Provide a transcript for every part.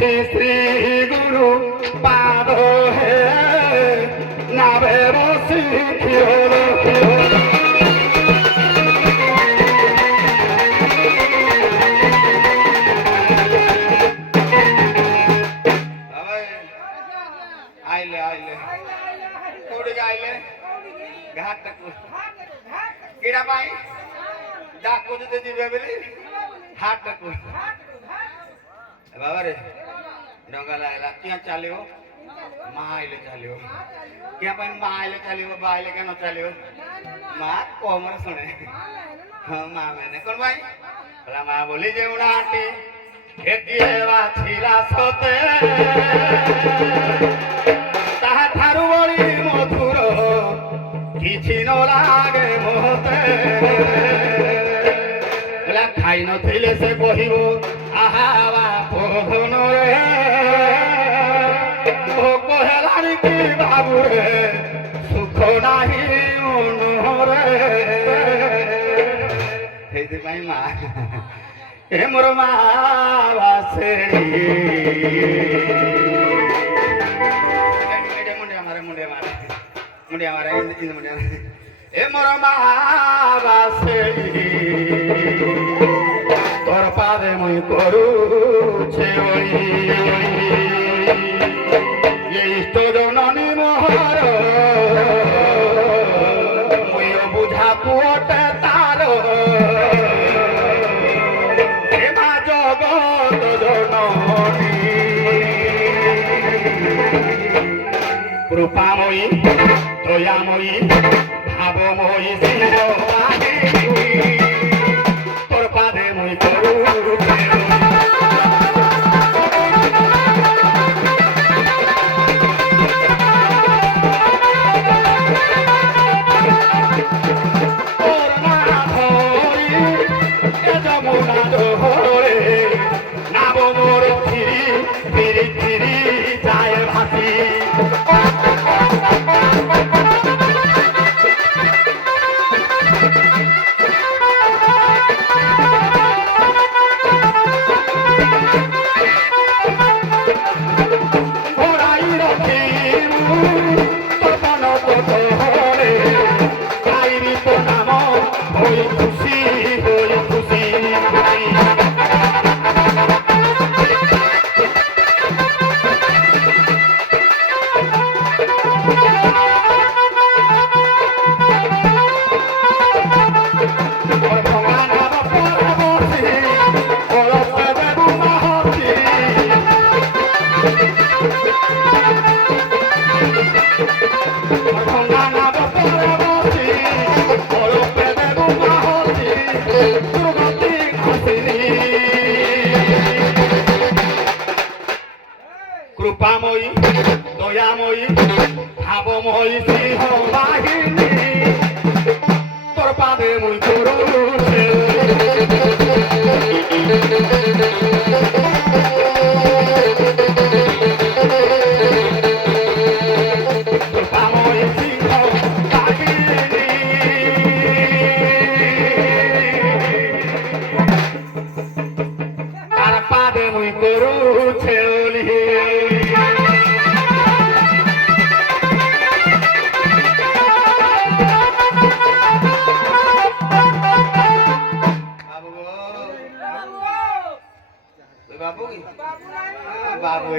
শ্রী শ্রী গুরু পাদ হে নাভে বসি খিল আইলে আইলে কোড়িকে আইলে ঘাটটা কিরা পাই ডাকু দিতে দিবে বলি হাটটা কই बाबा रे डंगा लायला क्या चालियो माइले चालियो क्या पन माइले चालियो बाइले क्या न चालियो मां कोमर सुने हां मां मैंने कौन भाई भला मां बोली जे उना आंटी खेतिए वा छिला सोते ताहा थारु बड़ी मधुर किछि न लागे मोते भला खाइ न थिले से कहिबो आहावा पोहनो रे ओ कोहलानी की बाबू रे सुख नाही मनो रे हेदि भाई मा ए मोर मा वासे मुंडे मारे इन मुंडे ए मोर मा वासे তোর পাদে মই করুছে ওই ইষ্ট জননী মোহর মই বুঝা পুয়তে তার এ মা জগত জননী কৃপাময়ী দয়াময়ী ভাবময়ী সিংহবাহিনী কৃপাময়ী দয়াময়ী ভাবময়ী সিংহবাহিনী তোর পাদে মই করুছে কৃপাময়ী সিংহবাহিনী তার পাদে মই করুছে बाबू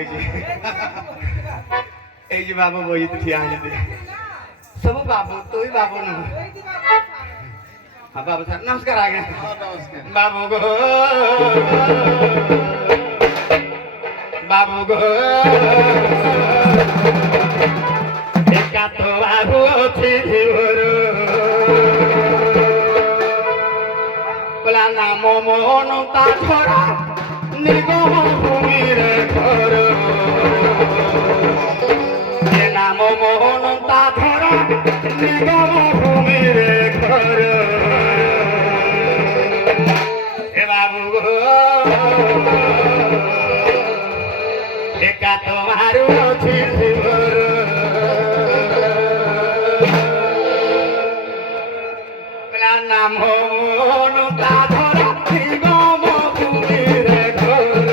जी बाबू वही तो ठिया सब बाबू तो ही बाबू न हाँ बाबू सर नमस्कार आ गए बाबू गो एका तो बाबू थी बोला नाम मोहन ता छोरा निगम भूमिर घर ये नाम मोहन ता धरा निगम भूमिर घर हे बाबू गो एका तुम्हारू अछि जीवर बोला नाम मोहन ता धरा निगम भूमिर घर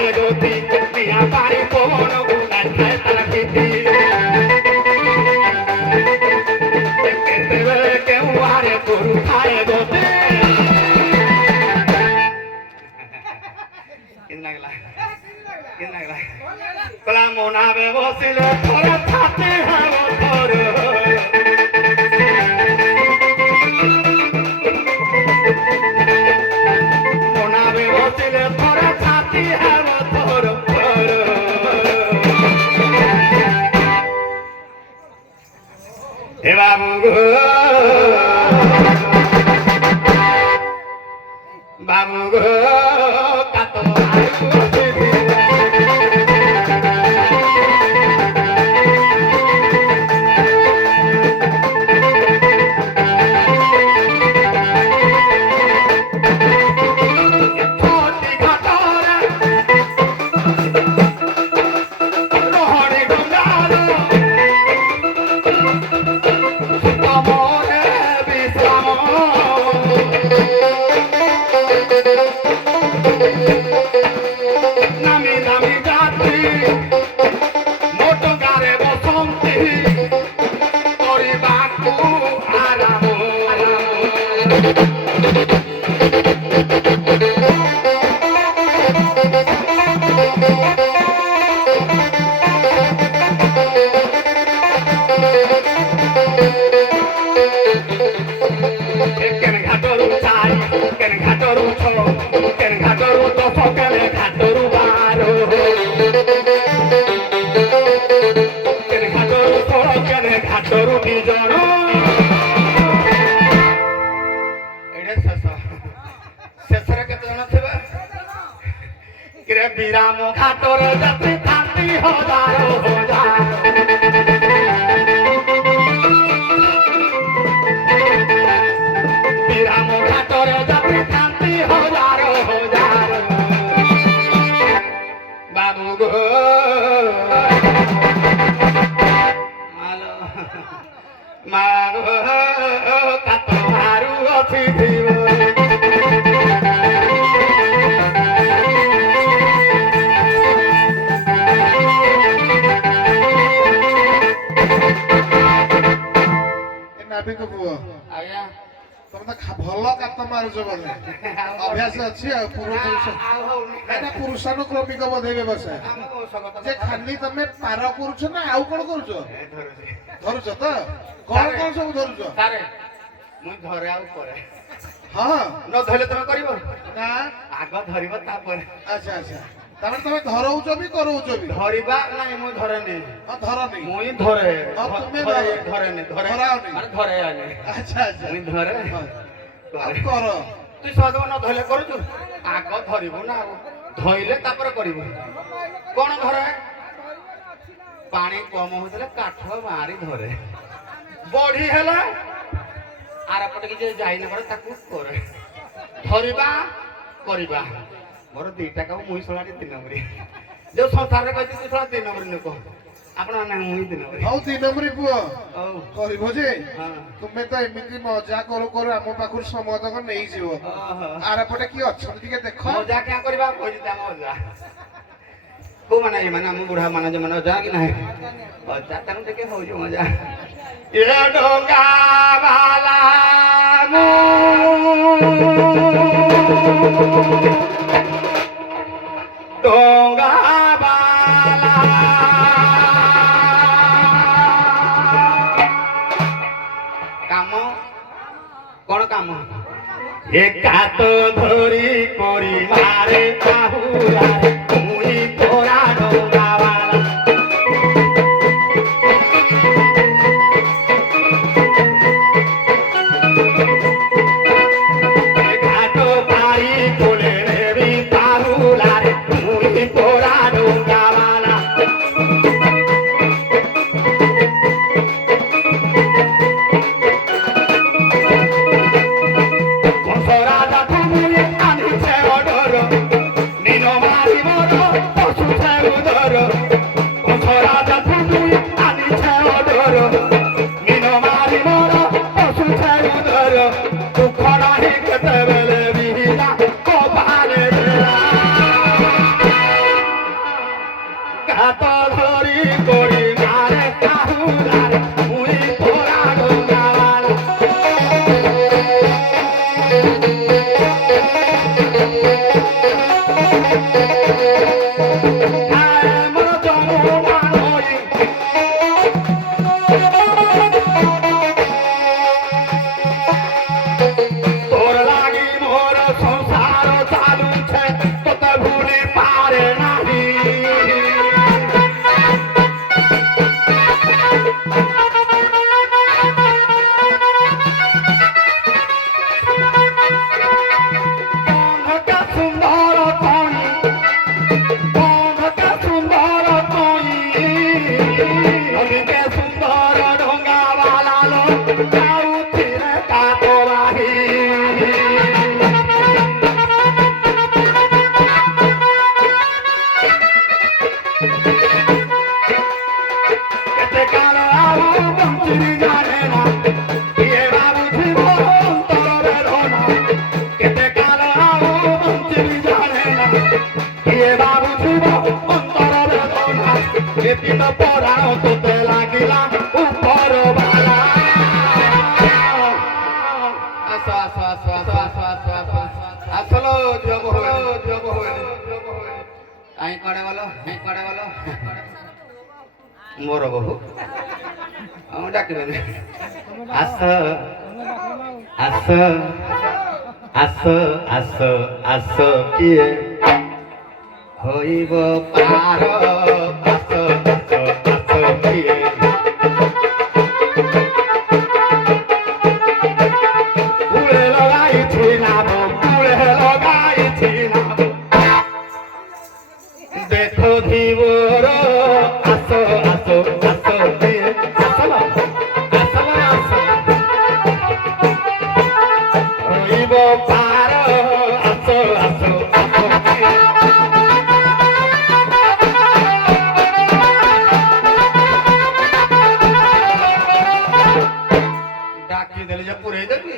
খায় গতি দিয়া পারি পবন গুণায় খায় তার ভীতি কেতেবে কেউ আরে গরু খায় গতি কলা মনাবে বসিলে ধরে ছাতি হব ধর মনাবে বসিলে ধরে ছাতি হব ধর হে বাবু গো বাবু গো কাত নামি নামি যাত্রী মোটো গারে বসন্তি করিবাকু আরাম কেন ঘাটরু চাই কেন ঘাটরু ছ কেন ঘাটরু দশ কেন ঘাটরু বারো কেন ঘাটরু ষোল কেন ঘাটরু বিজন ଏଇଟା ଶେଷ ଶେଷରେ କେତେ ଜଣ ଥିବେ କିରେ ବିରାମ ଘାଟରେ ଯାତ୍ରୀ ଥାନ୍ତି ହଜାର ହଜାର বিরাম ঘাটরে যাত্রী থান্তি হাজার হাজার বাবু গো মা গো কাত মারু অছি দিব ନାଭିକ ପୁଅ ଆଜ୍ଞା ତମେ ତ ଭଲ କାତ ମାରୁଛ ବୋଧେ ଅଭ୍ୟାସ ଅଛି ଆଉ ପୁରୁଷାନୁକ୍ରମିକ ବୋଧେ ବ୍ୟବସାୟ ଯେ ଖାଲି ତମେ ପାର କରୁଛ ନା ଆଉ କଣ କରୁଛ ଧରୁଛ ତ କଣ କଣ ସବୁ ଧରୁଛ ମୁଁ ଧରେ ଆଉ ପରେ ହଁ ନ ଧରିଲେ ତମେ କରିବ ନା ଆଗ ଧରିବ ତାପରେ ଆଚ୍ଛା ଆଚ୍ଛା ତାମାନେ ତମେ ଧରଉଛ ବି କରଉଛ ବି ଧରିବା ନାଇଁ ମୁଁ ଧରେନି ଧରନି ମୁଇଁ ଧରେ ତୁମେ ଧରେନି ଧରେ ଧରାଅନି ମାନେ ଧରେ ଆନି ଆଚ୍ଛା ଆଚ୍ଛା ମୁଇଁ ଧରେ ଆଉ କର তুই সদব ন ধরলে করুছু আগ ধরিবু না ধইলে তারপরে করিবু কোন ধরে পানি কম হইলে কাঠ মারি ধরে বড়ি হেলা আর পটে কি যাই না পারে তাকু করে ধরিবা করিবা মোর দুইটা কাম মুই সলাটি 3 নম্বরি যে সংসারে কইছি তুই সলা 3 নম্বরি লোক ଆପଣ ନା ମୁଇଁ 3 নম্বরি ହଉ 3 নম্বରି ପୁଅ ହଉ କରିବ ଯେ ହଁ ତୁମେ ତ ଏମିତି ମଜା କରୁ କରୁ ଆମ ପାଖରୁ ସମତକ ନେଇଯିବ ଆରପଟେ କିଏ ଅଛନ୍ତି ଟିକେ ଦେଖ ମଜା କିଆ କରିବା କଇଛି ତା ମଜା କୋ ମାନେ ଏ ମାନେ ଆମ ବୁଢା ମାନେ ଯେ ମାନେ ଅଜା କି ନାହିଁ ଅଜା ତାଙ୍କୁ ଟିକେ ହଉଛି ମଜା ଏ ଡଙ୍ଗା ବାଲା ମୁଁ ଡଙ୍ଗା ବାଲା কাম কোন কাম একাত ধরি করি মারে কাহুরারে মুই তোরা ডঙ্গাওয়ালা একাত পারি কোলে নেবি কাহুরারে মুই তোরা ডঙ্গাওয়ালা রাজা তুমি আনিছে অডর নিন মারিব হাই করে বলো মোর বহু আমার ডাকবে আস আস আস আস আস কিয়ে হইব পার আস আস আস কিয়ে কুলে লগাইছি নাম কুলে লগাইছি নাম দেখো ধীবর আস আস আস কিয়ে আসল আসল আসল হইব পার আস আস আস কিয়ে ডাকি দেলে যে পুরেই দেবি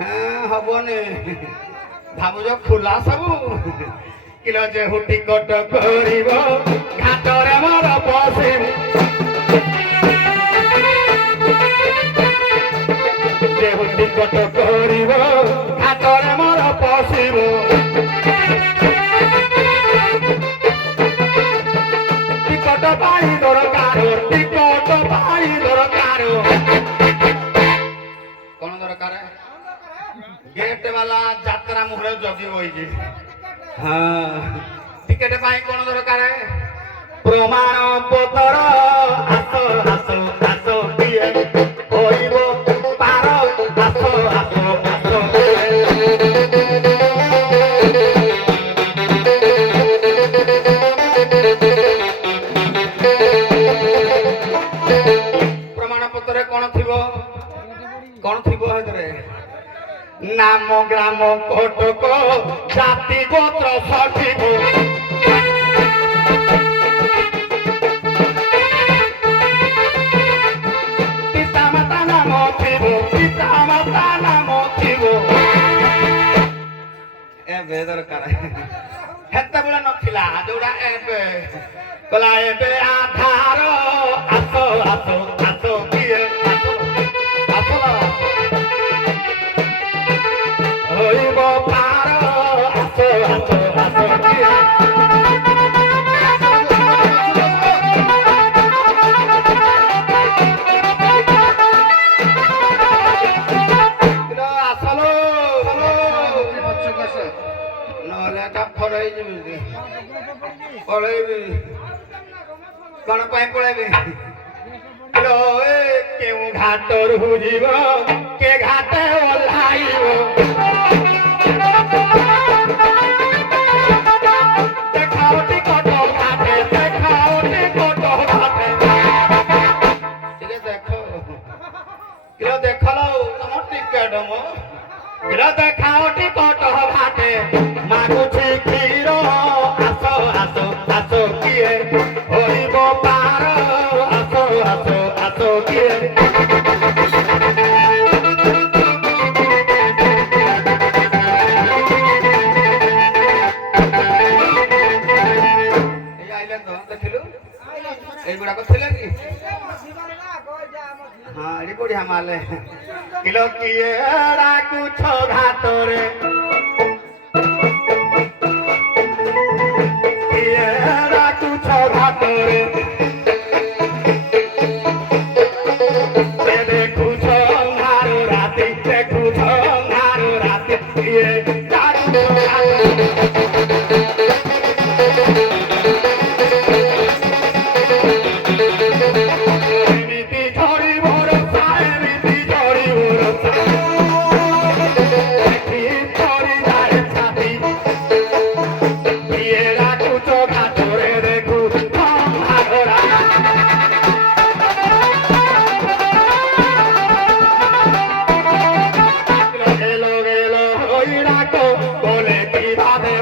হ্যাঁ হবনি ভাবুছ খোলা সবু কিলো যে হুটি কট করিব ঘাটরে মর বসিব যে হুটি কট করিব ঘাটরে মর বসিব টিকট পাই দরকার টিকট পাই দরকার কোন দরকার গেট वाला যাত্রা মুহূর্তে জগি হইছে হ্যাঁ টিকেট পাই কোন দরকার প্রমাণ পত্র আস আস আস দিয়ে হইব পার আস আস আস প্রমাণ পত্রে কোন থিব হেতরে নাম গ্রাম কটক জাতি গোত্র সঠিক পিতা মাতা নাম থিব ଏବେ ଦରକାର ହେତେବେଳେ ନଥିଲା ଯୋଉଟା ଏବେ କହିଲା ଏବେ ଆଧାର ଆସ ଆସ ଆସ କିଏ ଆସ হইব পার আস আস আস কিয়ে আসলো নহলে এটা ফরাই যাবি পড়াইবি কোন পাই পড়াইবি কেউ ঘাটর হুজিব কে ঘাটে ওল্লাইব দেখাওটি কত ঘাটে দেখাওটি কত ঘাটে ঠিক আছে দেখো কিলো দেখালো তোমার টিকেট মো কিলো দেখাওটি কত ঘাটে মাগুছি ক্ষীর আস আস আস কিয়ে হইব পার আস আস আস কিয়ে এইগুড়াক ଥିଲେ କି ହଁ ଏଠି ବଢିଆ ମାଲେ କିଲୋ କିଏ ଡାକୁଛ ଘାଟରେ କିଏ ଡାକୁଛ ଘାଟରେ ଦେଖୁଛ ଅନ୍ଧାର ରାତି ଦେଖୁଛ ଅନ୍ଧାର ରାତି କିଏ ଡାକୁଛ এমিতি ঝড়ি ভরসা এমিতি ঝড়ি ভরসা দেখি ঝড়ি যায় ছাতি দিয়ে রাখুছ ঘাটরে দেখু ঘোরা গেলো গেলো ওই রাখো বলে কি ভাবে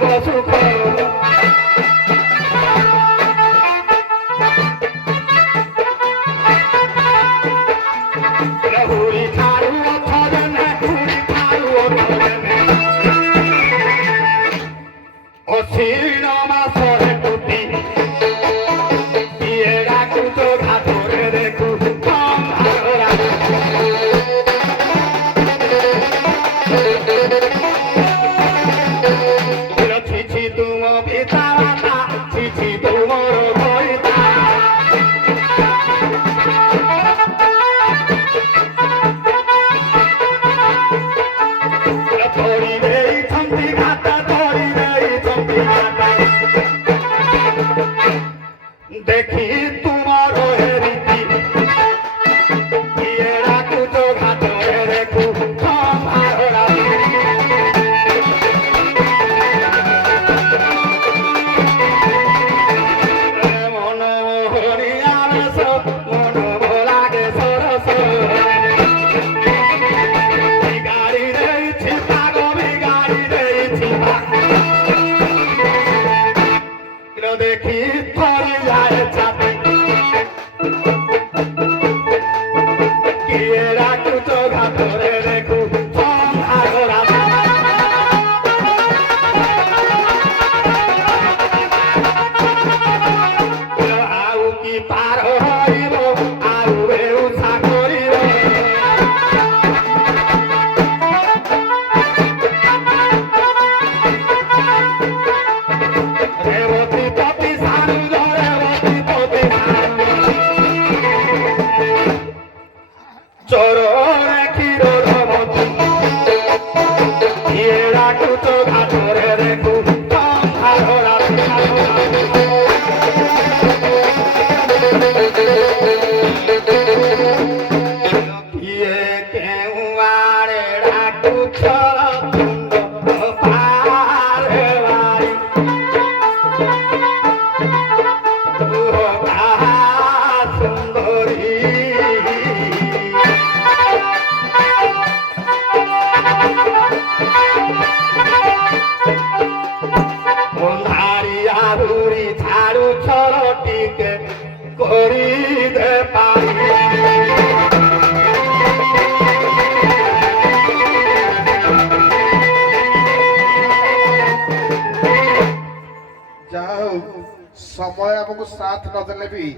समय आमको साथ नदेले भी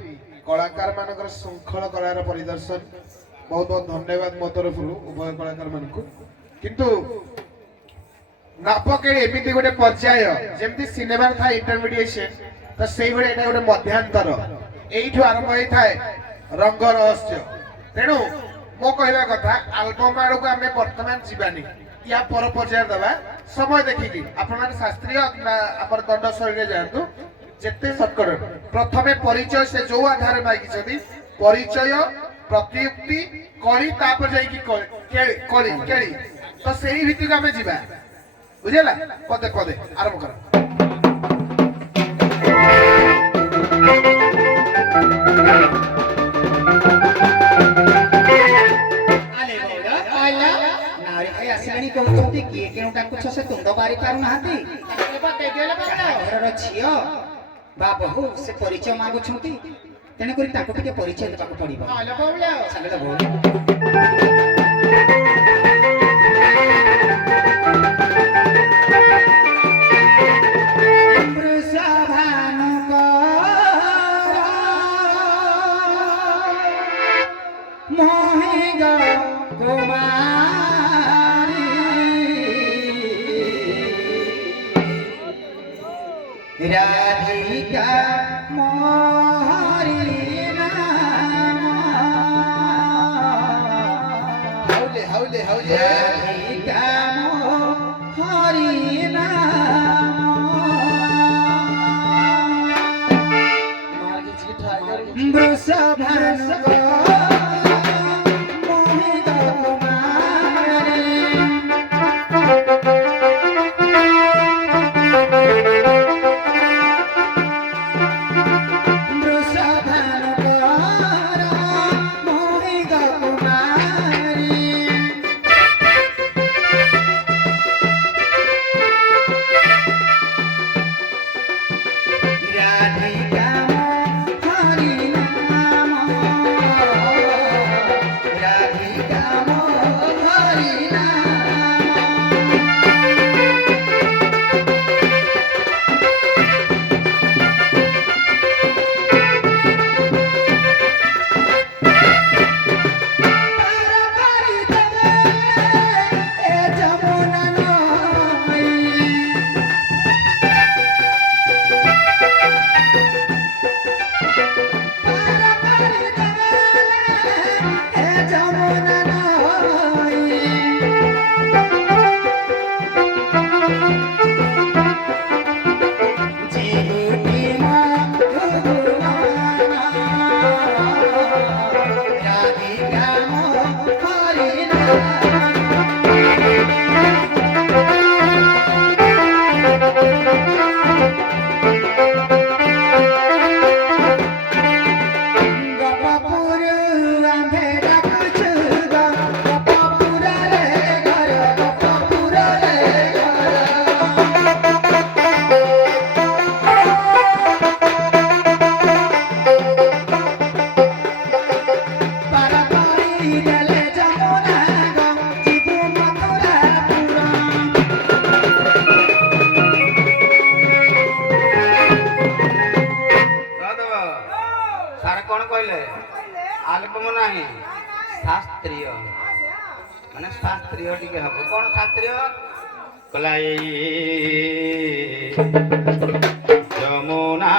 कलाकार मानकर श्रृंखला कलार परिदर्शन बहुत बहुत धन्यवाद मो तरफ उभय कलाकार मान किंतु नापकेड़ी एमती गोटे पर्याय जमती सिनेमा था इंटरमीडिएशन तो से गोटे मध्यांतर यू आरंभ होता है रंग रहस्य तेणु मो कहवा कथा आल्बम आड़ को आम बर्तमान जीवानी या पर पर्याय दबा समय देखिकी आपण शास्त्रीय आपर दंड शैली जातु जिते सत्कट प्रथमे परिचय से जो आधार मागिछथि परिचय प्रतियुक्ति कली तापर जाई कली केली तो सेही भित्तिक आमे जीवा बुझेला पदे पदे आरंभ कर किए केउटा कुछ से तुंड बारी पारु नाहती झियो बा बहु से परिचय मागु छथि तेने करी ताको टिके परिचय देबाक पड़िबो हालो बोला चले बोल राधिका मोहरी नाम हाउले हाउले हाउले राधिका मोहरी नाम वृषभानु आल्बम नहीं शास्त्रीय माने शास्त्रीय टिके हबो कोन शास्त्रीय कलाई जमुना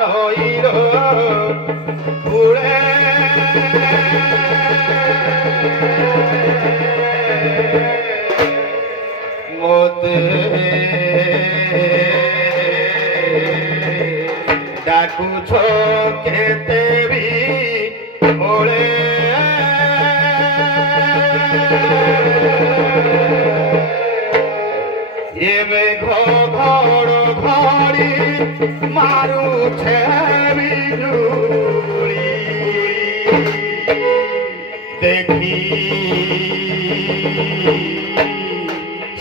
नईरो पुळे मोते डाकू छो केते भी ओले ये में घोड़ घोड़ी मारू छे बिजुली देखी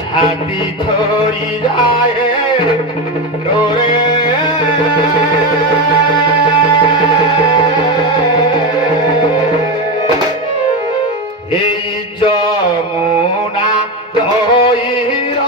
छाती छोड़ी जाए रोरे যমুনা দইর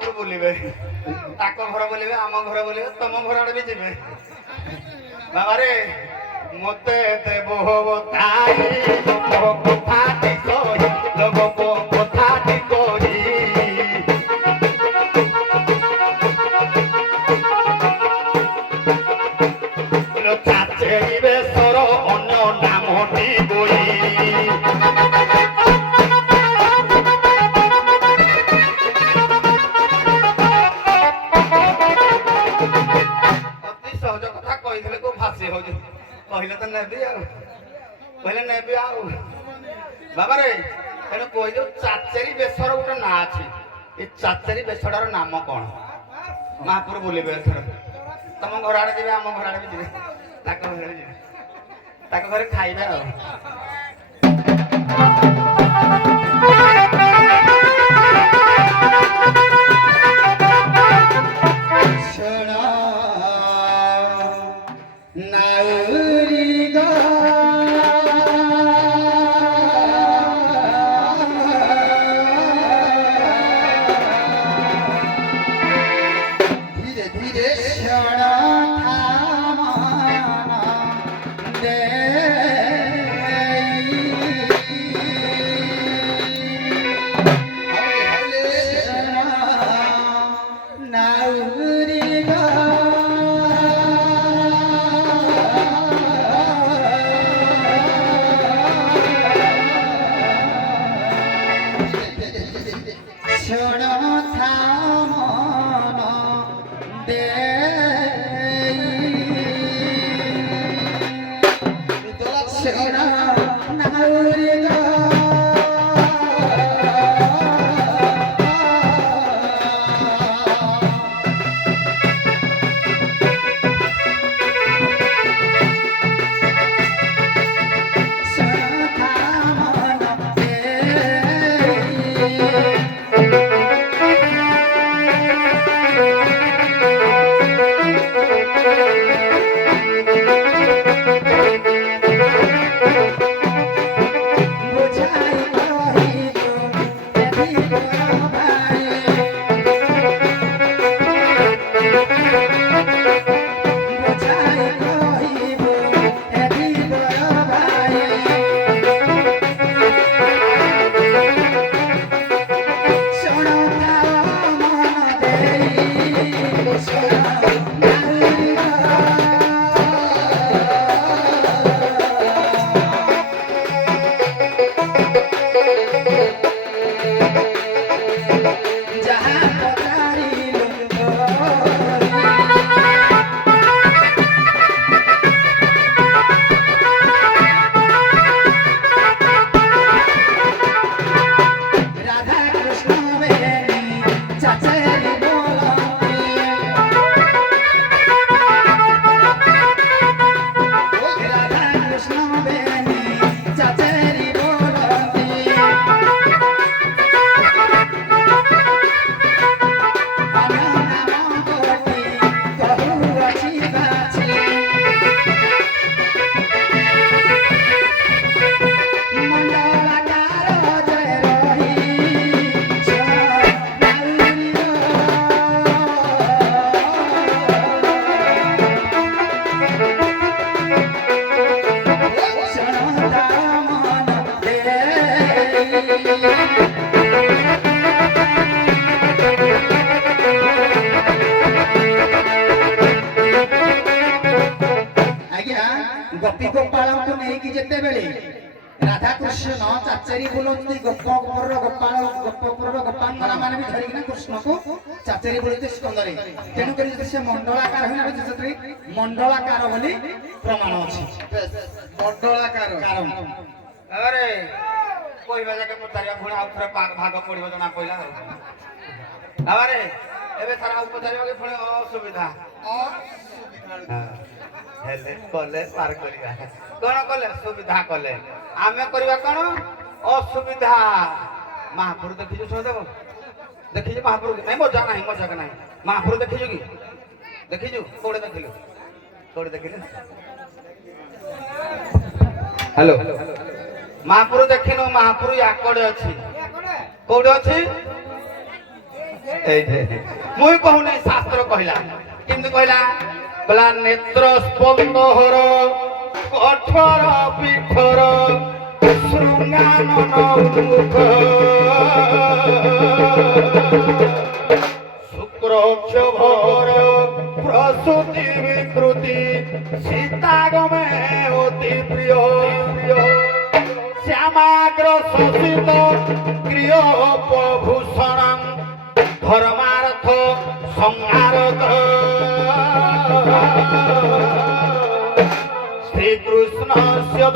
ମହାପୁରୁ ବୁଲିବେ ତାଙ୍କ ଘର ବୁଲିବେ ଆମ ଘର ବୁଲିବେ ତମ ଘର ଆଡେ ବି ଯିବେ ବାବାରେ ମତେ ଦେବ ତାଇ ମୋ କଥାଟି କହି ଲୋକ କଥାଟି କହି ଚାଚେରିବେ ସର ଅନ୍ୟ ନାମଟି ବହି ଅତି ସହଜ କଥା କହିଥିଲେ କୋଉ ଫାଶୀ ହଉଛି କହିଲେ ତ ନେବି ଆଉ କହିଲେ ନେବି ଆଉ ବାବାରେ ତେଣୁ କହିଦେଉ ଚାଚେରି ବେଶର ଗୋଟେ ନାଁ ଅଛି ଏ ଚାଚେରି ବେଶଟାର ନାମ କଣ ମହାପୁରୁ ବୁଲିବେ ଏଥର ତମ ଘର ଆଡେ ଯିବେ ଆମ ଘର ଆଡେ ବି ଯିବେ ତାଙ୍କ ଘରେ ଯିବେ ତାଙ୍କ ଘରେ ଖାଇବେ ଆଉ ଗୋପୀ ଗୋପାଳଙ୍କୁ ନେଇକି ଯେତେବେଳେ ରାଧାକୃଷ୍ଣ ଚାଚେରି ବୁଲନ୍ତି ଗୋପପୁରର ଗୋପାଳ ମାନେ ବି ଧରିକିନା କୃଷ୍ଣକୁ ଚାଚେରି ବୁଲନ୍ତି ସ୍କନ୍ଧରେ ତେଣୁକରି ଯଦି ସେ ମଣ୍ଡଳାକାର ହୋଇନାହାନ୍ତି ସେଥିରେ ମଣ୍ଡଳାକାର ବୋଲି ପ୍ରମାଣ ଅଛି ମଣ୍ଡଳାକାର ଆରେ କହିବା ଯାକେ ପଚାରିବା ପୁଣି ଆଉ ଥରେ ଭାଗ ପଡିବ ଜଣା ପଇଲା ଆରେ ଏବେ ସାରା ଆଉ ପଚାରିବା କି ପୁଣି ଅସୁବିଧା ହେଲେ କଲେ ପାର କରିବା କଣ କଲେ ସୁବିଧା କଲେ ଆମେ କରିବା କଣ ଅସୁବିଧା ମହାପୁରୁ ଦେଖିଛୁ ସହଦେବ ଦେଖିଛୁ ମହାପୁରୁ ନାଇଁ ମଜା ନାହିଁ ମହାପୁରୁ ଦେଖିଛୁ କି ଦେଖିଛୁ କୋଉଠି ଦେଖିଲୁ ହ୍ୟାଲୋ ମହାପୁରୁ ଦେଖିନୁ ମହାପୁରୁ ୟାକଡେ ଅଛି କୋଉଠି ଅଛି মুই কহু নাই শাস্ত্র কহিলা কিন্তু কহিলা বলা নেত্র স্পন্দ হর কঠোর পিঠর শৃঙ্গানন মুখ শুক্রক্ষ ভর প্রসূতি বিকৃতি সীতাগমে অতি প্রিয় শ্যামাগ্র শোষিত গৃহ ভূষণ ধর্মার্থ সংহারত শ্রীকৃষ্ণ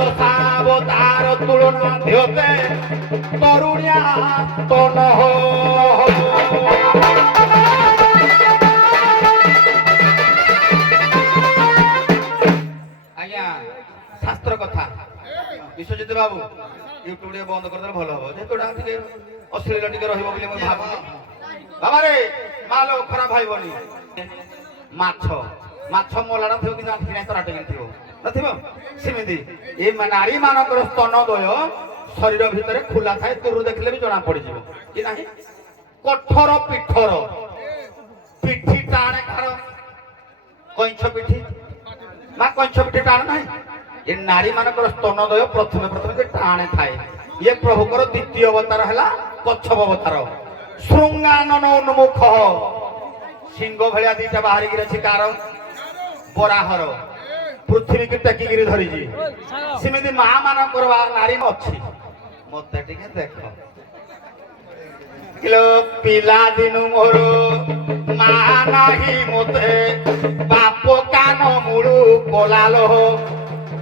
দশাবতার তুলনা ধ্যোতে তরুণ্যা তন আজ্ঞা শাস্ত্র কথা বিশ্বজিৎ বাবু ইউট্ୟୁବ ଟିକେ ବନ୍ଦ କରିଦେଲେ ଭଲ ହବ ଯେହେତୁ ଟିକେ ଅଶ୍ଳୀଳ ଟିକେ ରହିବ ବୋଲି ମୁଁ ଭାବୁଛି ବାବାରେ ମାଲୋ ଖରାପ ଭାବିବନି ମାଛ ମାଛ ମଲାଟା ଥିବ କିନ୍ତୁ ଆଖି ନାହିଁ ତରାଟେ ଥିବ ନଥିବ ସେମିତି ଏ ନାରୀ ମାନଙ୍କର ସ୍ତନ ଦ୍ୱୟ ଶରୀର ଭିତରେ ଖୋଲା ଥାଏ ଦୂରରୁ ଦେଖିଲେ ବି ଜଣା ପଡିଯିବ କି ନାହିଁ କଠୋର ପିଠର ପିଠି ଟାଣେ କାହାର କଇଁଛ ପିଠି ମା କଇଁଛ ପିଠି ଟାଣେ ନାହିଁ ଏ ନାରୀ ମାନଙ୍କର ସ୍ତନ ଦ୍ୱୟ ପ୍ରଥମେ ପ୍ରଥମେ ଟାଣେ ଥାଏ ଇଏ ପ୍ରଭୁଙ୍କର ଦ୍ୱିତୀୟ ଅବତାର ହେଲା କଚ୍ଛପ ଅବତାର ଶୃଙ୍ଗାନନ ଉନ୍ମୁଖ ସିଂହ ଭଳିଆ ଦିଟା ବାହାରିକିରି ଅଛି କାର ବରାହର ପୃଥିବୀକି ଟେକିକିରି ଧରିଛି ସେମିତି ମା ମାନଙ୍କର ନାରୀ ଅଛି ମତେ ଟିକେ ଦେଖ କିଲୋ ପିଲା ଦିନୁ ମୋର ମା ନାହିଁ ମତେ ବାପ କାନ ମୂଳୁ କଲାଲୋ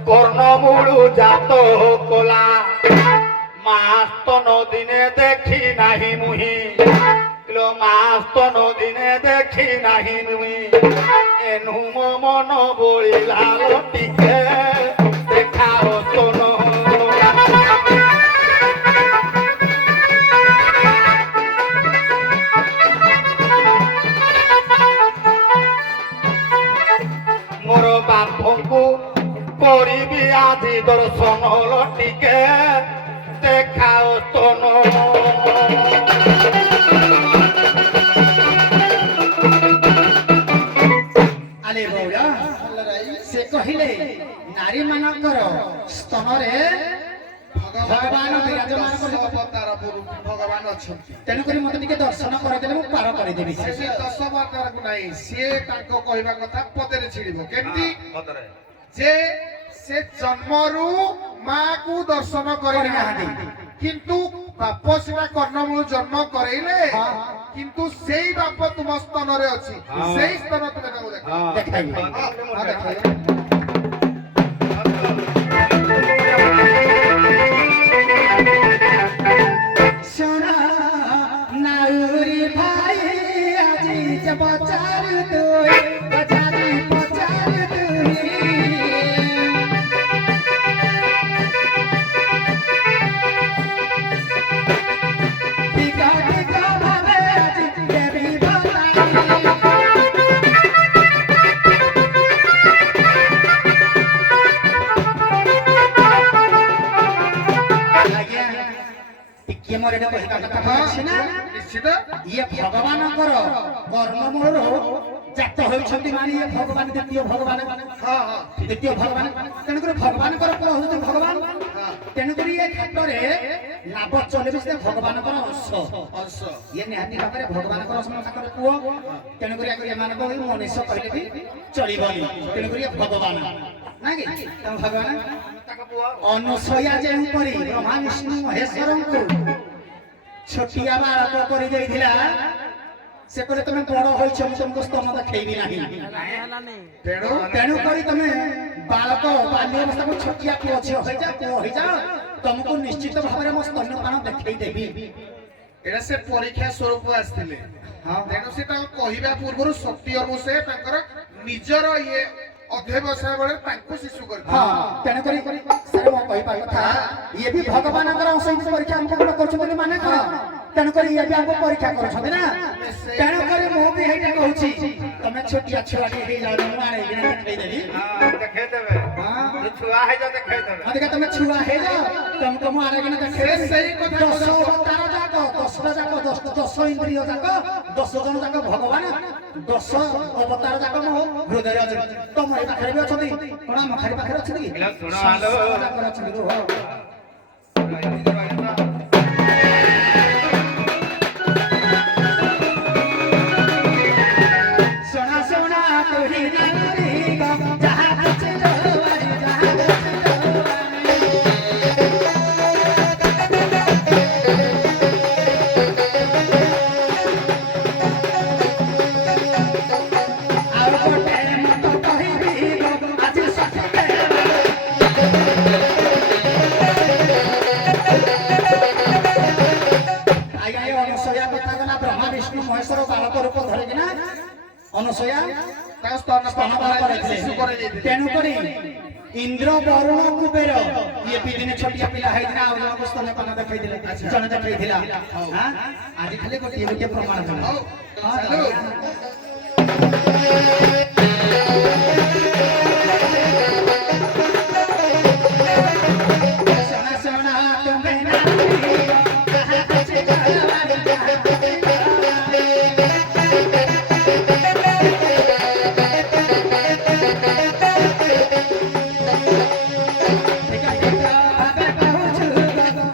କର୍ଣ୍ଣ ମୂଳୁ ଜାତ କଲା ମା ସ୍ତନ ଦିନେ ଦେଖି ନାହିଁ ମୁହିଁ କିଲୋ ମା ସ୍ତନ ଦିନେ ଦେଖି ନାହିଁ ମୁହିଁ ଏନୁ ମୋ ମନ ବୋଳିଲା ଟିକେ ଦେଖାଅ ସ୍ତନ ମୋର ବାପଙ୍କୁ କରିବି ଆଜି ଦର୍ଶନ ଟିକେ ଦେଖାଅ ସ୍ତନ ଆଲେ ବଉଳା ସେ କହିଲେ ନାରୀ ମାନଙ୍କର ସ୍ତନରେ ଭଗବାନ ବିରାଜମାନ ଅବତାର ଭଗବାନ ଅଛନ୍ତି ତେଣୁକରି ମତେ ଟିକେ ଦର୍ଶନ କରିଦେଲେ ମୁଁ ପାର କରିଦେବି ସେ 10 ଅବତାରକୁ ନାହିଁ ସିଏ ତାଙ୍କ କହିବା କଥା ପଦରେ ଛିଡ଼ିବ କେମିତି ଯେ ସେ ଜନ୍ମରୁ ମାକୁ ଦର୍ଶନ କରିନାହାନ୍ତି କିନ୍ତୁ ବାପ ସିନା କର୍ଣ୍ଣମୂଳ ଜନ୍ମ କରେଇଲେ କିନ୍ତୁ ସେଇ ବାପ ତୁମ ସ୍ତନରେ ଅଛି ସେଇ ସ୍ତନ ତୁମେ ତାଙ୍କୁ ଦେଖାଇବ সোনা নাউরি ভাই আজি যে বচার তুই বচারি বচার তুই টিকা টিকা ভাবে আজি দেবী বতারি ଟିକେ ମୋର ଏଟା କହିବା କଥା ଅଛି ନା ନିଶ୍ଚିତ ଇଏ ଭଗବାନଙ୍କର କର୍ମମୂଳରୁ ଜାତ ହୋଇଛନ୍ତି ମାନେ ଇଏ ଭଗବାନ ଦ୍ୱିତୀୟ ଭଗବାନ ଦ୍ୱିତୀୟ ଭଗବାନ ତେଣୁକରି ଭଗବାନଙ୍କର ପୁଅ ହଉଛନ୍ତି ଭଗବାନ ତେଣୁକରି ଏ କ୍ଷେତ୍ରରେ ନାବ ଚଲେବି ସେ ଭଗବାନଙ୍କର ଅଂଶ ଇଏ ନିହାତି ଭାବରେ ଭଗବାନଙ୍କର ଅଂଶ ତାଙ୍କର ପୁଅ ତେଣୁକରି ଏମାନଙ୍କୁ ମନୁଷ୍ୟ କହିଲେ ବି ଚଳିବନି ତେଣୁକରି ଏ ଭଗବାନ ନାଇଁ କି ଭଗବାନ ଅନୁସୟା ଯେଉଁପରି ବ୍ରହ୍ମା ବିଷ୍ଣୁ ମହେଶ୍ୱରଙ୍କୁ ଛୋଟିଆ ବାଳକ କରି ଦେଇଥିଲା ସେ କହିଲେ ତମେ ବଡ ହୋଇଛ ମୁଁ ତମକୁ ସ୍ତନ ଦେଖେଇବି ନାହିଁ ତେଣୁ କରି ତମେ ବାଳକ ବାଲ୍ୟ ଅବସ୍ଥାକୁ ଛୋଟିଆ ପୁଅ ଝିଅ ହେଇଯାଅ ତମକୁ ନିଶ୍ଚିତ ଭାବରେ ମୋ ସ୍ତନ୍ୟପାନ ଦେଖେଇ ଦେବି ଏଟା ସେ ପରୀକ୍ଷା ସ୍ୱରୂପ ଆସିଥିଲେ ତେଣୁ ସେ ତାଙ୍କ କହିବା ପୂର୍ବରୁ ସତ୍ୟ ଅନୁସାରେ ତାଙ୍କର ନିଜର ଇଏ ଅଧ୍ୟବସାୟ ବେଳେ ତାଙ୍କୁ ଶିଶୁ କରିଥିଲେ ତେଣୁକରି ସାର୍ ମୁଁ କହିବା କଥା ଇଏ ବି ଭଗବାନଙ୍କର ଅଂଶ ପରୀକ୍ଷା ଆମକୁ କରୁଛନ୍ତି ବୋଲି ମାନେ କଣ ତେଣୁକରି ଇଏ ବି ଆମକୁ ପରୀକ୍ଷା କରୁଛନ୍ତି ନା ତେଣୁକରି ମୁଁ ବି ଏଇଟା କହୁଛି ତମେ ଛୋଟିଆ ଛୁଆଟି ହେଇଯାଉ ମୁଁ ଆଣିକିନା ଦେଖେଇଦେବି ଦେଖେଇଦେବେ ଛୁଆ ହେଇଯ ଦେଖେଇଦେବେ ଅଧିକା ତମେ ଛୁଆ ହେଇଯାଅ ତମକୁ ମୁଁ ଆରେଗିନା ଦେଖେଇ ସେଇ କଥା 10 ଅବତାର ଯାକ 10ଟା ଯାକ 10 ଇନ୍ଦ୍ରିୟ ଯାକ 10 ଜଣ ଯାକ ଭଗବାନ 10 ଅବତାର ଯାକ ମୋ ହୃଦୟରେ ଅଛନ୍ତି ତମରି ପାଖରେ ବି ଅଛନ୍ତି କଣ ଆମ ଖାଲି ପାଖରେ ଅଛନ୍ତି ହେଲା, ଶୁଣ, ହାଲୋ। ଯାକରେ ଅଛନ୍ତି ରୁହ सोना सोना तुही नारी गो जहाँ कुछ लोवारी जहाँ कुछ लोवारी आओ गोटे मत कहिबी गो आज सखी आइ आइ अनुसया कथा गना ब्रह्मा विष्णु महेश्वर बालक रूप धरिकिना अनुसया ତାଙ୍କ ସ୍ତନ ସ୍ତନପାନ ଶିଶୁ କରିଥିଲେ କରାଯାଇଥିଲେ ତେଣୁ କରି ଇନ୍ଦ୍ର ବରୁଣ କୁବେର ଇଏ ବି ଦିନେ ଛୋଟିଆ ପିଲା ହେଇଥିଲା ଆଉ ଜଣକୁ ସ୍ତନପାନ ଦେଖେଇଥିଲେ ଜଣେ ଦେଖେଇଥିଲା ହାଁ ଆଜି ଖାଲି ଗୋଟିଏ ଗୋଟିଏ ପ୍ରମାଣ ଦେବ ହଉ ହଁ ଚାଲୁ सोना सोना तुम्हें नारी जहाँ कुछ लोवारी जहाँ कुछ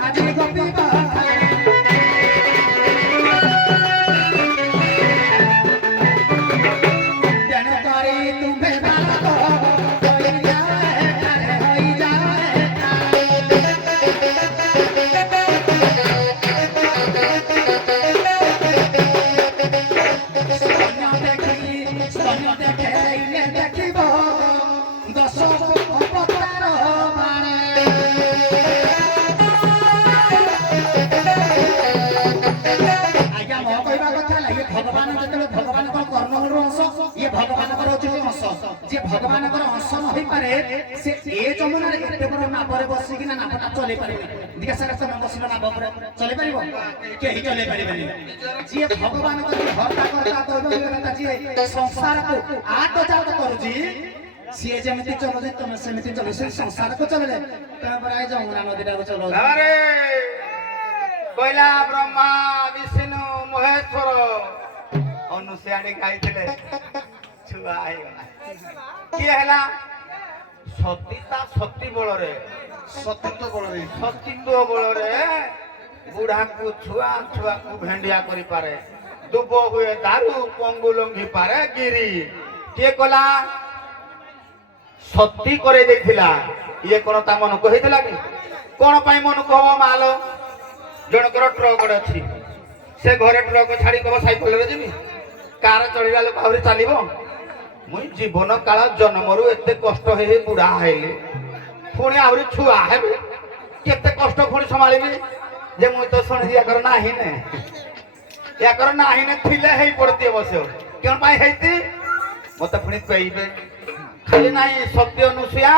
আজি গোপী তেনে করে তুমি বালক হই যায় হই যায় স্তন্য দেখাইলে দেখিব 10 অবতার মানে ଆଜ୍ଞା ମୋ କହିବା କଥା ହେଲା ଇଏ ଭଗବାନ ଯେତେବେଳେ ଭଗବାନଙ୍କର କର୍ଣ୍ଣମୂଳ ଅଂଶ ଇଏ ଭଗବାନଙ୍କର ହଉଛି ଅଂଶ ଯିଏ ଭଗବାନଙ୍କର ଅଂଶ ନ ହେଇପାରେ ସେ ଏ ଯମୁନାରେ ଏତେ ବଡ ନାବରେ ବସିକିନା ନାବଟା ଚଲେଇ ପାରିବେ ଜିଜ୍ଞାସା ତମେ ବସିଲ ନାବ ଉପରେ ଚଲେଇ ପାରିବ କେହି ଚଲେଇ ପାରିବେନି ଯିଏ ଭଗବାନଙ୍କର ହର୍ତ୍ତା କର୍ତ୍ତା ଦୈବତା ଯିଏ ସଂସାରକୁ ଆଟ ଜାତ କରୁଛି ସିଏ ଯେମିତି ଚଲୁଛି ତମେ ସେମିତି ଚଲୁ ସେ ସଂସାରକୁ ଚଲେଇଲେ ତାପରେ ଆଇ ଯମୁନା ନଦୀଟାକୁ ଚଲଉ ଆରେ କହିଲା ବ୍ରହ୍ମା ବିଷ୍ଣୁ ମହେଶ୍ୱର ଅନୁସୟାଣୀ ଖାଇଥିଲେ ଛୁଆ ହେଇଗଲା କିଏ ହେଲା ସତୀ ତା ସତୀ ବଳରେ ସତୀତ୍ୱ ବଳରେ ସତୀତ୍ୱ ବଳରେ ବୁଢାକୁ ଛୁଆ ଛୁଆକୁ ଭେଣ୍ଡିଆ କରିପାରେ ଦୁବ ହୁଏ ଦାରୁ ପଙ୍ଗୁ ଲଙ୍ଘି ପାରେ ଗିରି କିଏ କଲା ସତୀ କରେଇ ଦେଇଥିଲା ଇଏ କଣ ତା ମନକୁ ହେଇଥିଲା କି କଣ ପାଇଁ ମନକୁ ହବ ମାଲ ଜଣଙ୍କର ଟ୍ରକ୍ ଅଛି ସେ ଘରେ ଟ୍ରକ୍ ଛାଡି କବ ସାଇକେଲରେ ଯିବି କାର ଚଳିବା ଲୋକ ଆହୁରି ଚାଲିବ ମୁଇଁ ଜୀବନ କାଳ ଜନ୍ମରୁ ଏତେ କଷ୍ଟ ହେଇ ବୁଢା ହେଲି ପୁଣି ଆହୁରି ଛୁଆ ହେବି କେତେ କଷ୍ଟ ପୁଣି ସମ୍ଭାଳିବି ଯେ ମୁଇଁ ତ ଶୁଣିଛି ୟାକର ନାହିଁ ନେ ୟାକର ନାହିଁ ନେ ଥିଲେ ହେଇ ପଡତି ଅବଶ୍ୟ କେଣ ପାଇଁ ହେଇତି ମତେ ପୁଣି କହିବେ ଖାଲି ନାହିଁ ସତ୍ୟ ଅନୁସୂୟା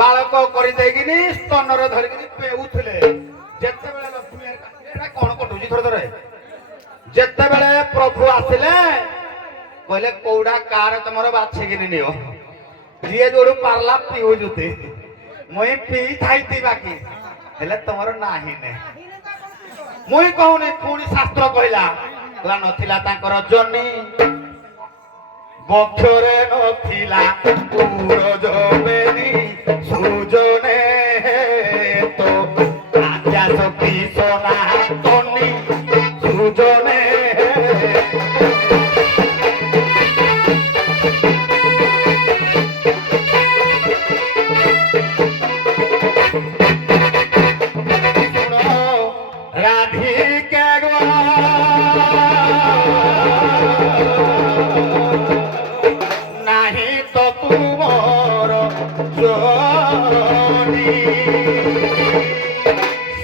ବାଳକ କରିଦେଇକିନି ସ୍ତନରେ ଧରିକିନି ପେଉଥିଲେ ଯେତେବେଳେ ଲକ୍ଷ୍ମୀ ଏଟା କଣ କଟୁଛି ଥରେ ଥରେ ଯେତେବେଳେ ପ୍ରଭୁ ଆସିଲେ କହିଲେ କୋଉଟା କାର ତମର ବାଛିକିନି ନିଅ ଯିଏ ଯୋଉଠୁ ପାରଲା ପିଉଛନ୍ତି ମୁଇଁ ପିଇ ଥାଇତି ବାକି ହେଲେ ତମର ନାହିଁ ନେ ମୁଇଁ କହୁନି ପୁଣି ଶାସ୍ତ୍ର କହିଲା ନଥିଲା ତାଙ୍କର ଜନି ବକ୍ଷରେ ନଥିଲା ପୁରଜ ବେନି ସୁଜନେ ତ ଆଜ୍ଞା ଶକ୍ତି ସନା ତନି ସୁଜନେ রাধিকে নাহি তো তুমর জনি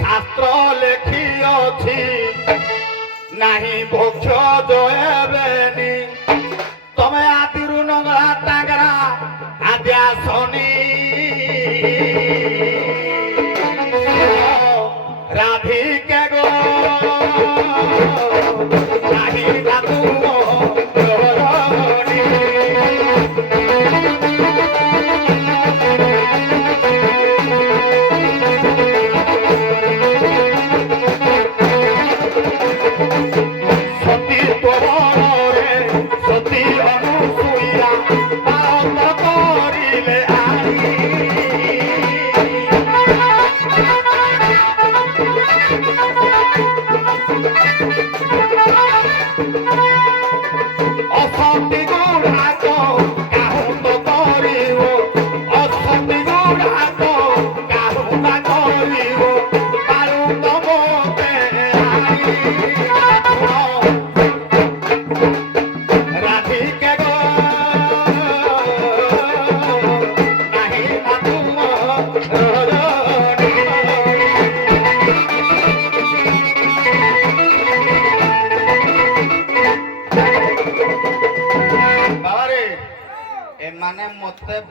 শাস্ত্র লেখিଅଛି নাহি ভক্ষ জয়েবেনি তমে আদিরু নগলা টাঙ্গরা আদ্যা শনি রাধিকে গো নাহি রাধু জনি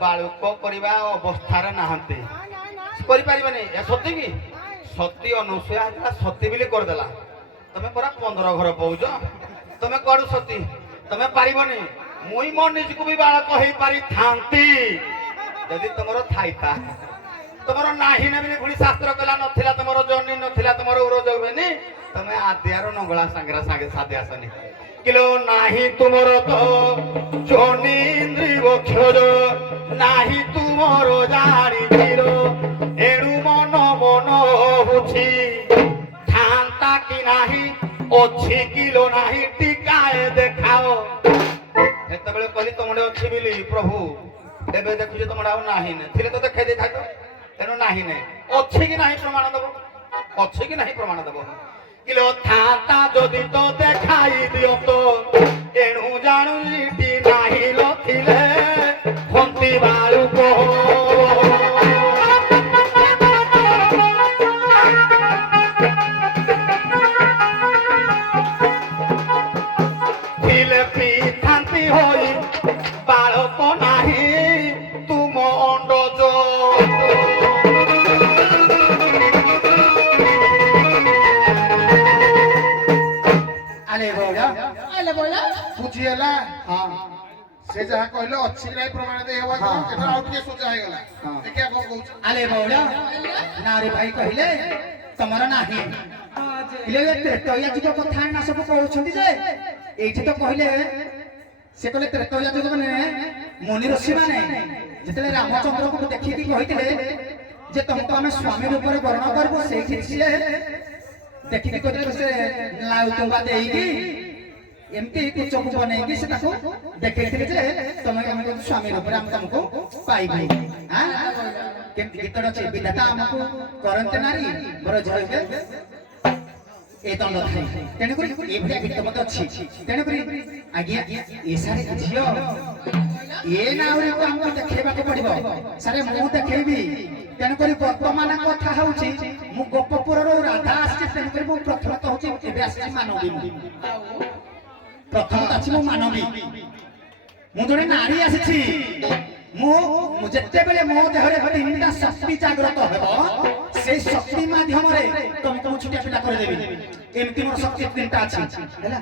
ବାଳୁକ କରିବା ଅବସ୍ଥାରେ ନାହାନ୍ତି କରିପାରିବେନି ଏ ସତୀ କି ସତୀ ଅନୁସୂୟା ହେଲା ସତୀ ବୋଲି କରିଦେଲା ତମେ ପରା 15 ଘର ପାଉଛ ତମେ କୁଆଡୁ ସତୀ ତମେ ପାରିବନି ମୁଇଁ ମୋ ନିଜକୁ ବି ବାଳକ ହେଇପାରିଥାନ୍ତି ଯଦି ତମର ଥାଇତା ତମର ନାହିଁ ନା ବୋଲି ପୁଣି ଶାସ୍ତ୍ର କଲା ନଥିଲା ତମର ଜନି ନଥିଲା ତମର ଉରୋଜ ହୁଏନି ତମେ ଆଦ୍ୟାର ନଙ୍ଗଳା ସାଙ୍ଗରେ ସାଙ୍ଗେ ସାଥେ ଆସନି କିଲୋ ନାହିଁ ତୁମର ତ ଜନିନ୍ଦ୍ରୀ ବକ୍ଷର ନାହିଁ ତୁମର ଜାଣିଥିଲ ଏଣୁ ମନ ମନ ହଉଛି ଥାନ୍ତା କି ନାହିଁ ଅଛି କିଲୋ ନାହିଁ ଟିକାଏ ଦେଖାଅ ସେତେବେଳେ କହିଲି ତମରେ ଅଛି ବୋଲି ପ୍ରଭୁ ଏବେ ଦେଖୁଛି ତମର ଆଉ ନାହିଁ ନା ଥିଲେ ତ ଦେଖାଇ ଦେଇଥାଇତ ତେଣୁ ନାହିଁ ନାହିଁ ଅଛି କି ନାହିଁ ପ୍ରମାଣ ଦବ ଅଛି କି ନାହିଁ ପ୍ରମାଣ ଦବ କିଲୋ ଥାନ୍ତା ଯଦି ତ ଦେଖାଇ ଦିଅନ୍ତ ଏଣୁ ଜାଣୁଛି ନାହିଁ ଥିଲେ ଖନ୍ତି ବାଳୁକ ଥିଲେ ପିଥାନ୍ତି ହୋଇ ବାଳକ ନାହିଁ ତୁମ ଅଣ୍ଡଜ ଆଲେ ବଉଡ଼ା ବୁଝିହେଲା ହଁ ସେ ଯାହା କହିଲେ ଅଛି କି ନାହିଁ ପ୍ରମାଣ ଦେଇ ହବ ହଁ, ଏଟା ହଁ। ଆଉ ଟିକେ ସୋଜା ହେଇଗଲା ହଁ। ଦେଖିଆ କଣ କହୁଛି ଆଲେ ବଉଡ଼ା ନାରୀ ଭାଇ କହିଲେ ତମର ନାହିଁ ହେଲେ ଏ ତ୍ରେତୟା ଯୁଗ କଥା ନା ସବୁ କହୁଛନ୍ତି ଯେ ଏଇଠି ତ କହିଲେ ସେ କହିଲେ ତ୍ରେତୟା ଯୁଗ ମାନେ ମୁନି ଋଷି ମାନେ ଯେତେବେଳେ ରାମଚନ୍ଦ୍ରଙ୍କୁ ଦେଖିକି କହିଥିଲେ ଯେ ତମକୁ ଆମେ ସ୍ୱାମୀ ରୂପରେ ବରଣ କରିବୁ ସେଇଠି ସିଏ ଦେଖିକି କହିଥିଲେ ସେ ଲାଉ ତୁମ୍ବା ଦେଇକି ଏମିତି କୁଚକୁ ବନେଇକି ସେ ତାକୁ ଦେଖେଇଥିଲେ ଯେ ତମେ ଆମକୁ ସ୍ୱାମୀ ରୂପରେ ଆମେ ତମକୁ ପାଇବୁ କେମିତି ଗୀତଟା ଅଛି ବିଧାତା ଆମକୁ କରନ୍ତେ ନାରୀ ମୋର ଝଇକେ ଏ ଦଣ୍ଡ ଥାଏ ତେଣୁକରି ଏଭଳିଆ ଗୀତ ମଧ୍ୟ ଅଛି ତେଣୁକରି ଆଜ୍ଞା ଏ ସାରେ ଝିଅ ଏ ନାଉରୀକୁ ଆମକୁ ଦେଖେଇବାକୁ ପଡିବ ସାରେ ମୁଁ ଦେଖେଇବି ତେଣୁକରି ବର୍ତ୍ତମାନ କଥା ହଉଛି ମୁଁ ଗୋପପୁରରୁ ରାଧା ଆସିଛି ତେଣୁକରି ମୁଁ ପ୍ରଥମତଃ ହଉଛି ଏବେ ଆସିଛି ମାନବୀ ପ୍ରଥମତଃ ଅଛି ମୁଁ ମାନବୀ ମୁଁ ଜଣେ ନାରୀ ଆସିଛି ମୁଁ ଯେତେବେଳେ ମୋ ଦେହରେ 3ଟା ଶକ୍ତି ଜାଗ୍ରତ ହେବ ସେଇ ଶକ୍ତି ମାଧ୍ୟମରେ ତମକୁ ମୁଁ ଛୋଟିଆ ପିଲା କରିଦେବି ଏମିତି ମୋର ଶକ୍ତି 3ଟା ଅଛି ହେଲା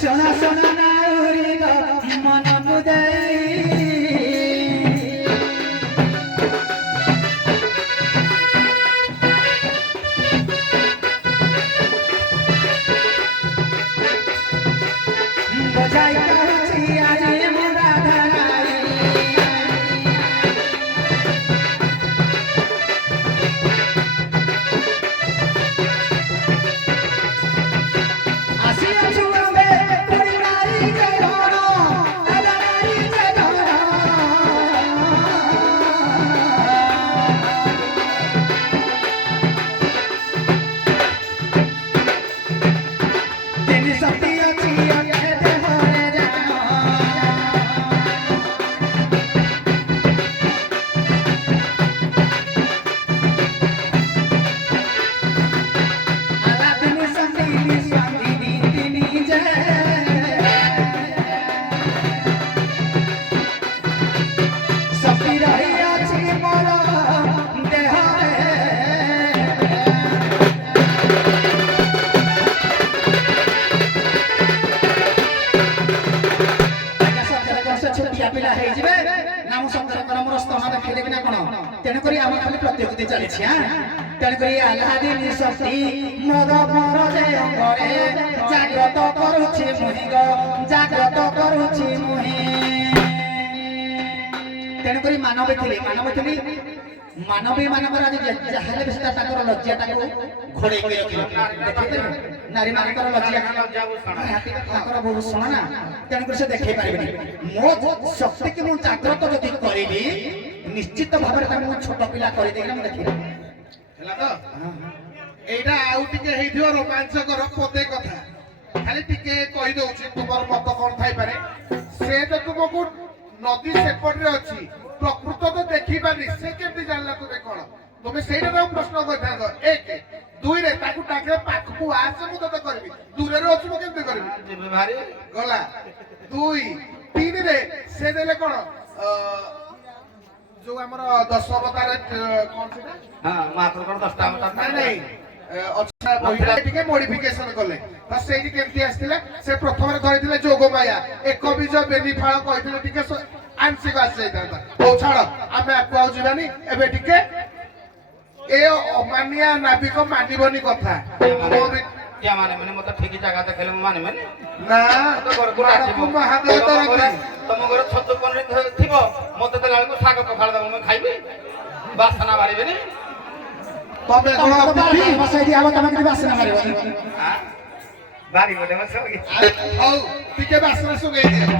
সোনা সোনা নাউরি গো মন বুঝাই বজাই কাছি আরে মোরা ধারাই আসিয়াছু আমি পুরি নারী জয় ধন আদা নারী জয় ধন তিনি শক্তি অছি অগে দেহরে জান আলা তিনি শক্তি স্বামী তিনি জয় শক্তি রহি আছে মোর দেহরে ଆଜ୍ଞା ସତରେ ବର୍ଷ ଛୋଟିଆ ପିଲା ହେଇଯିବେ ନା ମୁଁ ସତରେ କର ମୋର ସ୍ତନ ଦେଖେଇଦେବି ନା କଣ ତେଣୁକରି ଆମ ଖାଲି ପ୍ରତିଯୋଗିତା ଚାଲିଛି ତେଣୁକରି ଆହ୍ଲାଦିନୀ ଶକ୍ତି ମୋର ମୋର ଯେ ଅଙ୍ଗରେ ଜାଗ୍ରତ କରୁଛି ମୁହିଁ ଗ ଜାଗ୍ରତ କରୁଛି ମୁହିଁ ତେଣୁକରି ମାନବୀ ଥିଲି ମାନବୀ ମାନଙ୍କର ଆଜି ଯାହାହେଲେ ବି ସେଟା ତାଙ୍କର ଲଜ୍ଜାଟାକୁ ଘୋଡେଇକି ରଖିଲେ ଦେଖିପାରିବେ ନାରୀ ମାନଙ୍କର ଲଜ୍ଜା ତାଙ୍କର ଭୂଷଣ ନା ତେଣୁକରି ସେ ଦେଖେଇ ପାରିବେନି ମୋ ଶକ୍ତିକୁ ମୁଁ ଜାଗ୍ରତ ଯଦି କରିବି ନିଶ୍ଚିତ ଭାବରେ ତାକୁ ମୁଁ ଛୋଟ ପିଲା କରିଦେଇକି ମୁଁ ଦେଖିବି ହେଲା ତ ଏଇଟା ଆଉ ଟିକେ ହେଇଥିବ ରୋମାଞ୍ଚକର ପଦେ କଥା ଖାଲି ଟିକେ କହିଦଉଛି ତୁମର ମତ କଣ ଥାଇପାରେ ସେ ତ ତୁମକୁ ନଦୀ ସେପଟରେ ଅଛି ପ୍ରକୃତ ତ ଦେଖିପାରି ସେ କେମିତି ଜାଣିଲା ତୁମେ କଣ তুমি ସେଇଟା ମୁଁ ପ୍ରଶ୍ନ କରିଥାନ୍ତ ଏକ ଦୁଇରେ ତାକୁ ଡାକିଲେ ପାଖକୁ ଆସେ ମୁଁ ତତେ କରିବି ଦୂରରେ ଅଛୁ ମୁଁ କେମିତି କରିବି ଯିବି ଭାରି ଗଲା ଦୁଇ ତିନିରେ ସେ ଦେଲେ କଣ ଯୋଉ ଆମର 10 ଅବତାର କଣ ସେଟା ହଁ ମହାପ୍ରଭୁଙ୍କର 10ଟା ଅବତାର ନାଇଁ ନାଇଁ ଅଚ୍ଛା ବହିଟା ଟିକେ ମୋଡିଫିକେଶନ କଲେ ତ ସେଇଠି କେମିତି ଆସିଥିଲା ସେ ପ୍ରଥମରେ ଧରିଥିଲେ ଯୋଗମାୟା ଏକ ବୀଜ ବେନି ଫାଳ କହିଥିଲେ ଟିକେ ଆଂଶିକ ଆସିଯାଇଥାନ୍ତା ହଉ ଛାଡ ଆମେ ଆକୁ ଆଉ ଯିବାନି ଏବେ ଟିକେ ଏ ଅମାନିଆ ନାବିକ ମାନିବନି କଥା କିଏ ମାନେ ମାନେ ମତେ ଠିକ ଜାଗା ଦେଖେଇଲେ ମୁଁ ମାନିବେନି ନା ତ ଘରକୁ ଡାକିବ ମହାଦେବ ତମ ଘରେ ଛତୁ ପନିର ଥିବ ମତେ ଦେଲା ବେଳକୁ ଶାଗ ପଖାଳ ଦବ ମୁଁ ଖାଇବି ବାସନା ବାରିବେନି ତମେ କଣ ସେଇଠି ଆମ ତମେ କିଛି ବାସନା ମାରିବନି ବାରିବ ଦେବ ହଉ ଟିକେ ବାସନା ଶୁଗେଇ ଦିଅ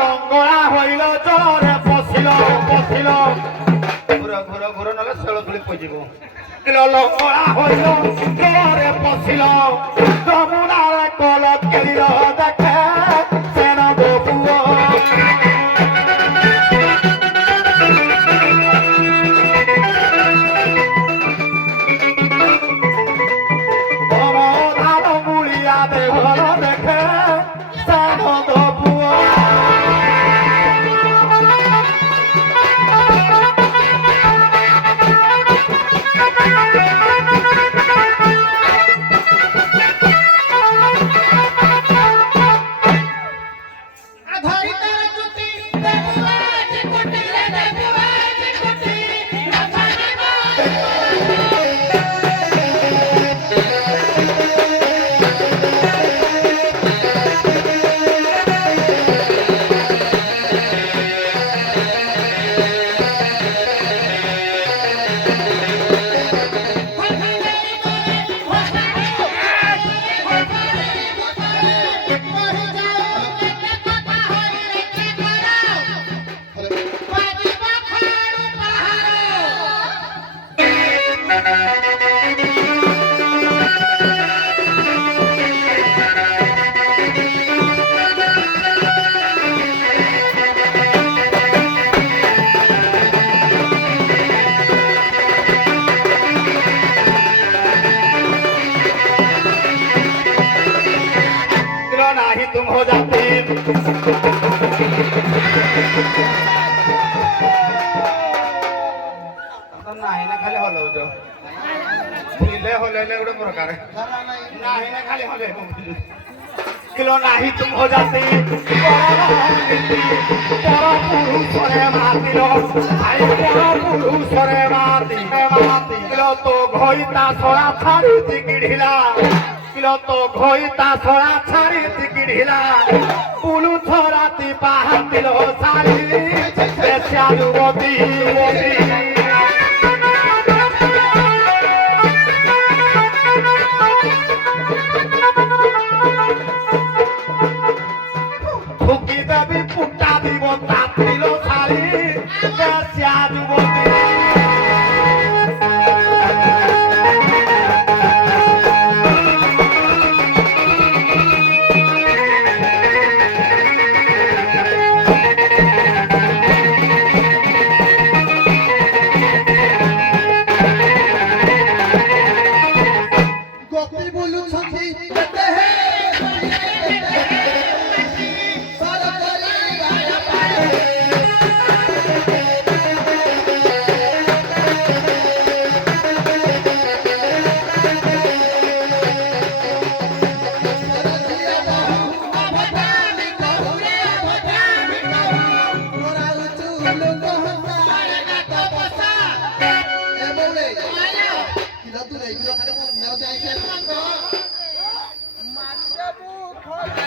লঙ্গড়া হইল জরে পশিল পশিল ঘুর ঘুর ঘুর নলে শেল তুলি পজিব লঙ্গড়া হইল জরে পশিল যমুনার কল কেলিল দেখে সেন বপুয় तुम हो जाते नाही ना खाली हलवतो लिहिले हलवले एवढे प्रकार नाही ना खाली हलव किलो नाही तुम हो जाते पुरुषरे मातिलो आई पुरुषरे माति किलो तो घोइता सोळा छाडी तिकिढिला किलो तो घोइता सोळा छाडी तिकिढिला पुलू छोराती पाहतिलो सारी बेस्यालू मोती ঠুকি দেবী পুটা দিব তাতিল শাড়ি বেশিয়া যুবতী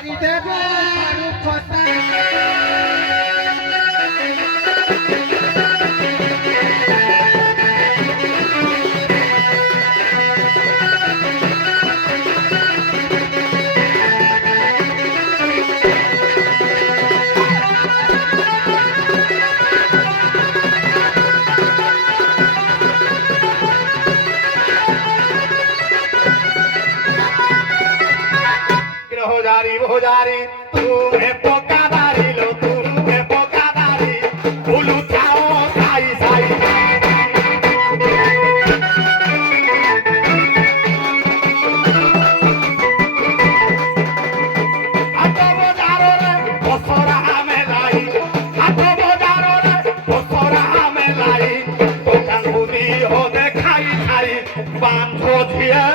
କରିଦେବ ଝାଡୁ ଖସା भोजारी तू है पोकादारी लो तू है पोकादारी उलू चाओ साई साई हाथो बोजारो रे बसरा में लाई हाथो बोजारो रे बसरा में लाई तो कांगुदी हो देखाई खाई बांधो धिया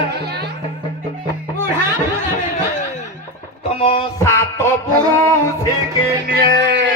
तुम सात पुरुष के लिए